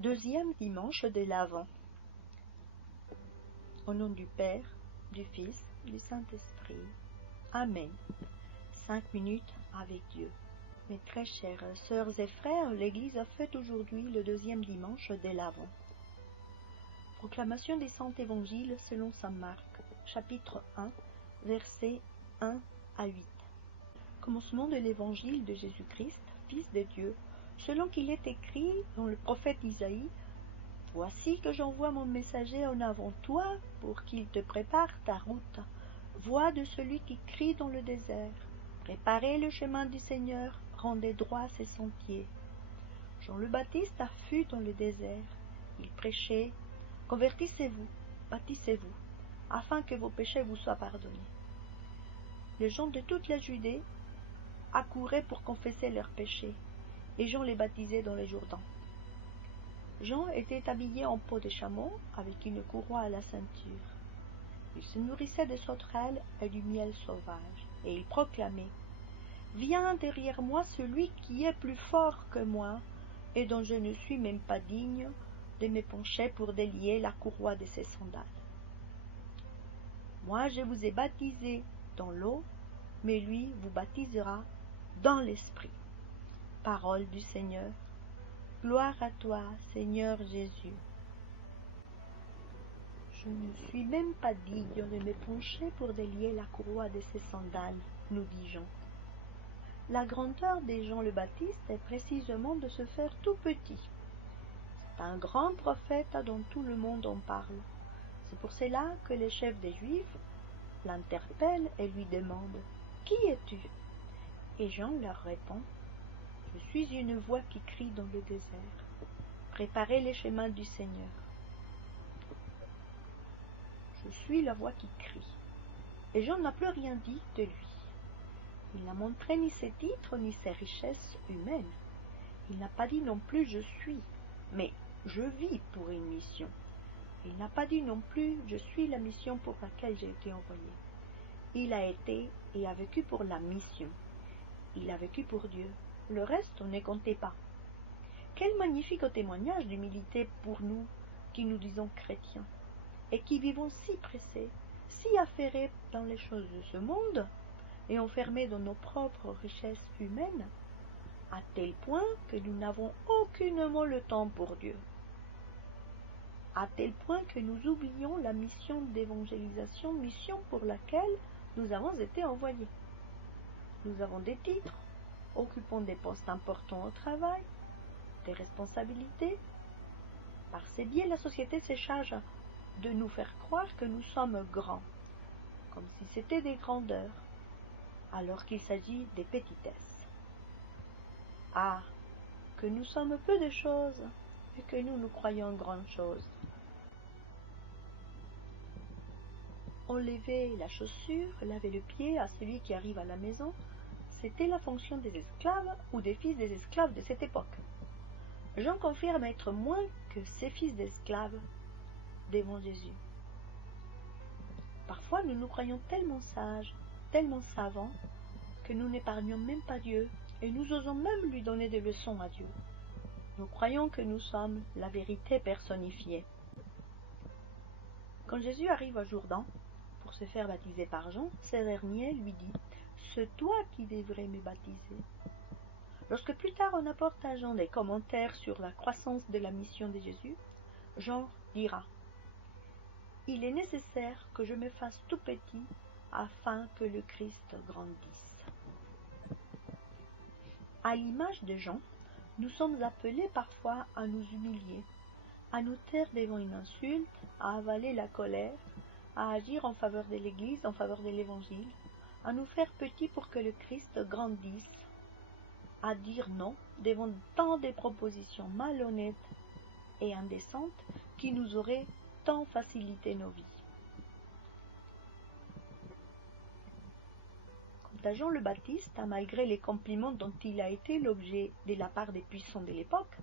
Deuxième dimanche de l'Avent. Au nom du Père, du Fils, du Saint-Esprit. Amen. 5 minutes avec Dieu. Mes très chères sœurs et frères, l'Église a fait aujourd'hui le deuxième dimanche de l'Avent. Proclamation des Saints Évangiles selon saint Marc, chapitre 1, versets 1 à 8. Commencement de l'Évangile de Jésus-Christ, Fils de Dieu, selon qu'il est écrit dans le prophète Isaïe, « Voici que j'envoie mon messager en avant toi pour qu'il te prépare ta route. Voix de celui qui crie dans le désert. Préparez le chemin du Seigneur, rendez droits ses sentiers. » Jean le Baptiste fut dans le désert. Il prêchait, « Convertissez-vous, baptisez-vous, afin que vos péchés vous soient pardonnés. » Les gens de toute la Judée accouraient pour confesser leurs péchés, et Jean les baptisait dans les Jourdains. Jean était habillé en peau de chameau, avec une courroie à la ceinture. Il se nourrissait de sauterelles et du miel sauvage, et il proclamait « Viens derrière moi celui qui est plus fort que moi, et dont je ne suis même pas digne de me pencher pour délier la courroie de ses sandales. Moi je vous ai baptisé dans l'eau, mais lui vous baptisera dans l'Esprit. » Parole du Seigneur. Gloire à toi, Seigneur Jésus. Je ne suis même pas digne de me pencher pour délier la courroie de ses sandales, nous dit Jean. La grandeur de Jean le Baptiste est précisément de se faire tout petit. C'est un grand prophète dont tout le monde en parle. C'est pour cela que les chefs des Juifs l'interpellent et lui demandent « Qui es-tu » Et Jean leur répond « Je suis une voix qui crie dans le désert. Préparez les chemins du Seigneur. » Je suis la voix qui crie. Et Jean n'a plus rien dit de lui. Il n'a montré ni ses titres ni ses richesses humaines. Il n'a pas dit non plus « je suis », mais « je vis pour une mission ». Il n'a pas dit non plus « je suis la mission pour laquelle j'ai été envoyé ». Il a été et a vécu pour la mission. Il a vécu pour Dieu. Le reste, on ne comptait pas. Quel magnifique témoignage d'humilité pour nous qui nous disons chrétiens et qui vivons si pressés, si affairés dans les choses de ce monde et enfermés dans nos propres richesses humaines, à tel point que nous n'avons aucunement le temps pour Dieu, à tel point que nous oublions la mission d'évangélisation, mission pour laquelle nous avons été envoyés. Nous avons des titres, occupons des postes importants au travail, des responsabilités. Par ces biais, la société se charge de nous faire croire que nous sommes grands, comme si c'était des grandeurs, alors qu'il s'agit des petitesses. Ah, que nous sommes peu de choses et que nous croyons grandes choses. Enlever la chaussure, laver le pied à celui qui arrive à la maison, c'était la fonction des esclaves ou des fils des esclaves de cette époque. Jean confirme être moins que ces fils d'esclaves devant Jésus. Parfois, nous nous croyons tellement sages, tellement savants, que nous n'épargnons même pas Dieu et nous osons même lui donner des leçons à Dieu. Nous croyons que nous sommes la vérité personnifiée. Quand Jésus arrive à Jourdain pour se faire baptiser par Jean, ce dernier lui dit « C'est toi qui devrais me baptiser. » Lorsque plus tard on apporte à Jean des commentaires sur la croissance de la mission de Jésus, Jean dira « Il est nécessaire que je me fasse tout petit afin que le Christ grandisse. » À l'image de Jean, nous sommes appelés parfois à nous humilier, à nous taire devant une insulte, à avaler la colère, à agir en faveur de l'Église, en faveur de l'Évangile, à nous faire petits pour que le Christ grandisse, à dire non devant tant de propositions malhonnêtes et indécentes qui nous auraient tant facilité nos vies. Quant à Jean le Baptiste, malgré les compliments dont il a été l'objet de la part des puissants de l'époque,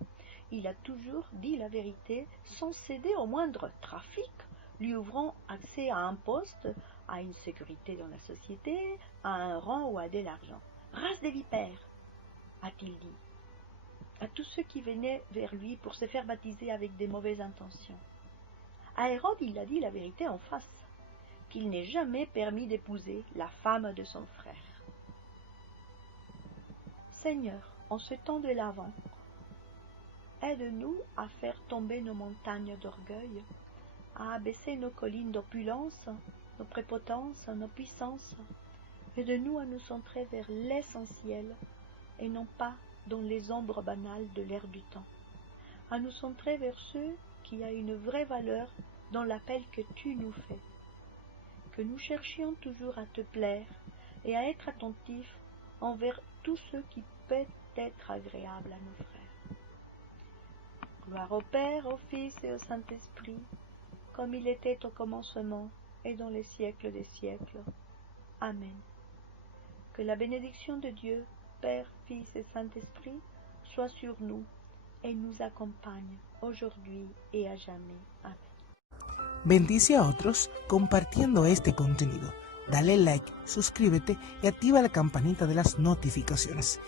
il a toujours dit la vérité sans céder au moindre trafic, lui ouvrant accès à un poste, à une sécurité dans la société, à un rang ou à de l'argent. « Race des vipères !» a-t-il dit. à tous ceux qui venaient vers lui pour se faire baptiser avec des mauvaises intentions. À Hérode, il a dit la vérité en face, qu'il n'est jamais permis d'épouser la femme de son frère. Seigneur, en ce temps de l'Avent, aide-nous à faire tomber nos montagnes d'orgueil, à abaisser nos collines d'opulence, nos prépotences, nos puissances. Aide-nous à nous centrer vers l'essentiel et non pas dans les ombres banales de l'air du temps. À nous centrer vers ceux qui a une vraie valeur dans l'appel que tu nous fais. Que nous cherchions toujours à te plaire et à être attentifs envers tout ce qui peut être agréable à nos frères. Gloire au Père, au Fils et au Saint-Esprit, comme il était au commencement et dans les siècles des siècles. Amen. Que la bénédiction de Dieu, Père, Fils et Saint-Esprit, soit sur nous et nous accompagne aujourd'hui et à jamais. Amén. Bendice a otros compartiendo este contenido. Dale like, suscríbete y activa la campanita de las notificaciones.